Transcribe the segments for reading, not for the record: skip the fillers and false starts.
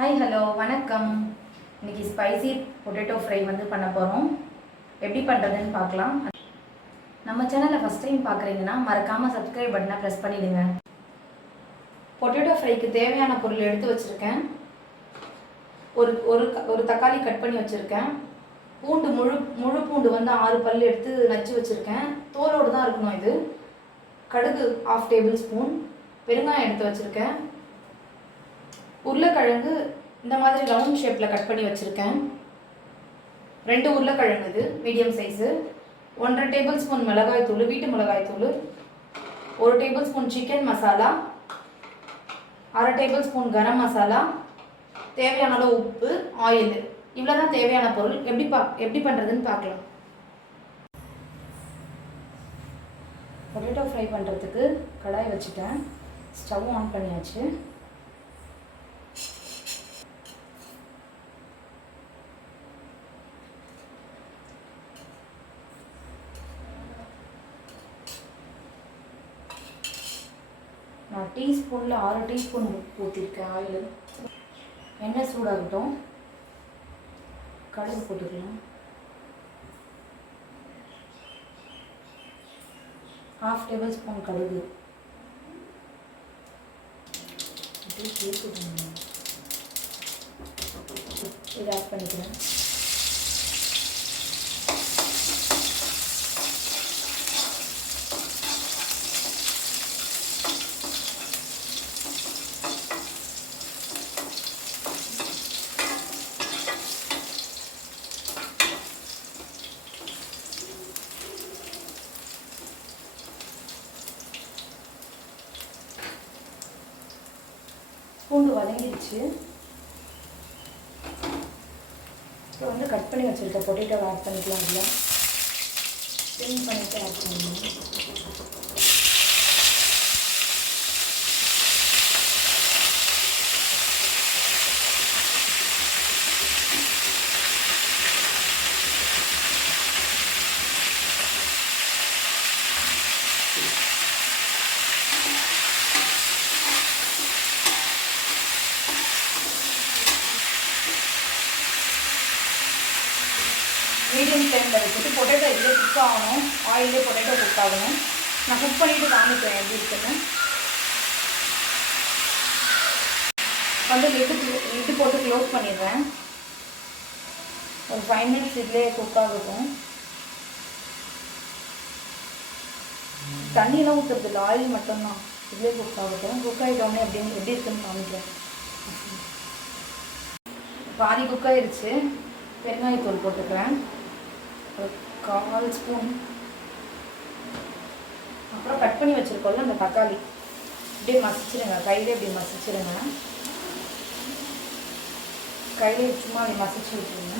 Hi hello வணக்கம். இன்றைக்கி spicy potato fry வந்து பண்ண போகிறோம். எப்படி பண்ணுறதுன்னு பார்க்கலாம். நம்ம சேனலை ஃபஸ்ட் டைம் பார்க்குறீங்கன்னா மறக்காமல் சப்ஸ்கிரைப் பட்டனை ப்ரெஸ் பண்ணிவிடுங்க. பொட்டேட்டோ ஃப்ரைக்கு தேவையான பொருள் எடுத்து வச்சுருக்கேன். ஒரு தக்காளி கட் பண்ணி வச்சுருக்கேன். பூண்டு முழு பூண்டு வந்து 6 பல் எடுத்து நச்சு வச்சுருக்கேன். தோலோடு தான் இருக்கணும் இது. கடுகு 1/2 டேபிள் ஸ்பூன், பெருங்காயம் எடுத்து வச்சுருக்கேன். உருளைக்கிழங்கு இந்த மாதிரி ரவுண்ட் ஷேப்பில் கட் பண்ணி வச்சுருக்கேன். 2 உருளைக்கிழங்கு இது மீடியம் சைஸு. 1/2 டேபிள் ஸ்பூன் மிளகாய்த்தூள், வீட்டு மிளகாய்த்தூள். 1 tablespoon chicken masala, 1/2 tablespoon garam masala, தேவையான அளவு உப்பு, ஆயில். இவ்வளோ தான் தேவையான பொருள். எப்படி பண்ணுறதுன்னு பார்க்கலாம். பொட்டேட்டோ ஃப்ரை பண்ணுறதுக்கு கடாய் வச்சுட்டேன். ஸ்டவ் ஆன் பண்ணியாச்சு. நான் டீஸ்பூனில் 6 டீஸ்பூன் ஊற்றிருக்கேன் ஆயில். எண்ணெய் சூடாகட்டும். கடுகு போட்டுக்கலாம். 1/2 டேபிள் ஸ்பூன் கடுகு. இதை ஆட் பண்ணிக்கிறேன். பூண்டு வதங்கிடுச்சு. இப்போ வந்து கட் பண்ணி வச்சுருக்க பொட்டேட்டோவை ஆட் பண்ணிக்கலாம். இதில் க்ளீன் பண்ணிவிட்டு ஆட் பண்ணணும். மீடியம் ஃப்ளேமில் வச்சுட்டு பொட்டேட்டோ இதில் குக் ஆகணும். ஆயிலே பொட்டேட்டோ குக் ஆகணும். நான் குக் பண்ணிவிட்டு காமிக்கிறேன் எப்படி இருக்குன்னு. வந்து லிட்டு போட்டு க்ளோஸ் பண்ணிடுறேன். ஒரு 5 மினிட்ஸ் இதிலே குக் ஆகட்டும். தண்ணியெலாம் ஊற்றுறது இல்லை, ஆயில் மட்டும்தான். இதிலே குக் ஆகட்டும். குக் ஆகிட்டோன்னே எப்படி இருக்குன்னு காமிக்கிறேன். பாதி குக் ஆகிடுச்சு. பெருங்காயத்தூள் போட்டுக்கிறேன், ஒரு 1/4 ஸ்பூன். அப்புறம் கட் பண்ணி வச்சுருக்கோம்ல அந்த தக்காளி இப்படியே மசிச்சிடுங்க. கையிலே இப்படி மசிச்சிடுங்க. கையிலே சும்மா அப்படி மசிச்சு விட்டுருங்க.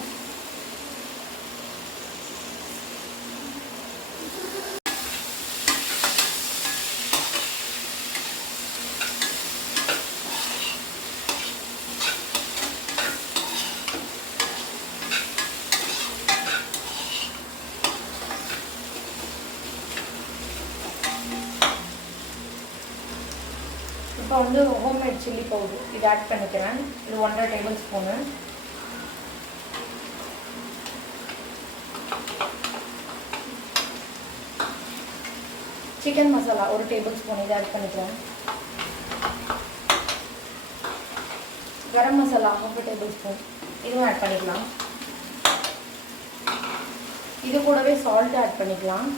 இப்போ வந்து ஹோம்மேட் சில்லி பவுடர் இது ஆட் பண்ணிக்கிறேன். இது 1/2 table spoon. Chicken masala 1 table spoon இது ஆட் பண்ணிக்கிறேன். கரம் மசாலா 1/2 டேபிள் ஸ்பூன் இதுவும் ஆட் பண்ணிக்கலாம். இது கூடவே சால்ட் ஆட் பண்ணிக்கலாம்.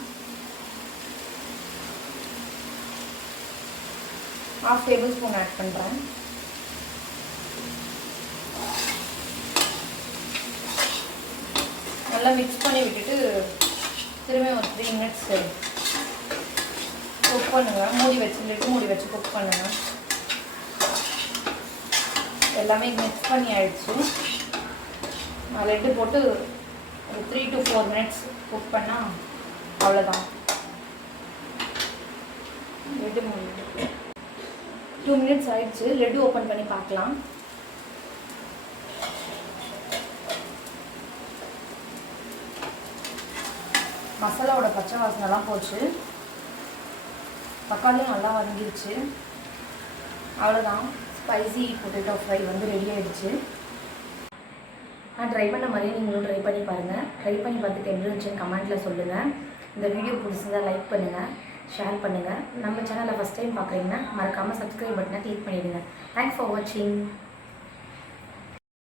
1/2 டேபிள் ஸ்பூன் ஆட் பண்ணுறேன். நல்லா மிக்ஸ் பண்ணி விட்டுட்டு திரும்ப ஒரு 3 மினிட்ஸ் குக் பண்ணுங்கள். மூடி வச்சு குக் பண்ணுங்கள். எல்லாமே மிக்ஸ் பண்ணி ஆயிடுச்சு. நான் லெட்டு போட்டு ஒரு 3 to 4 மினிட்ஸ் குக் பண்ணால் அவ்வளோதான். லெட்டு 2 மினிட்ஸ் ஆயிடுச்சு. லெட்டு ஓப்பன் பண்ணி பார்க்கலாம். மசாலாவோட பச்சை வாசனைலாம் போச்சு. தக்காளியும் நல்லா வதங்கிடுச்சு. அவ்வளோதான். ஸ்பைசி பொட்டேட்டோ ஃப்ரை வந்து ரெடி ஆகிடுச்சு. நான் ட்ரை பண்ண மாதிரியே நீங்களும் ட்ரை பண்ணி பாருங்கள். ட்ரை பண்ணி பார்த்துட்டு எப்படி இருந்துச்சுன்னு கமெண்ட்டில் சொல்லுங்கள். இந்த வீடியோ பிடிச்சிருந்தால் லைக் பண்ணுங்கள், ஷேர் பண்ணுங்கள். நம்ம சேனலை ஃபஸ்ட் டைம் பார்க்குறீங்கன்னா மறக்காமல் சப்ஸ்கிரைப் பட்டனை கிளிக் பண்ணிவிடுங்க. தேங்க்ஸ் ஃபார் வாட்சிங்.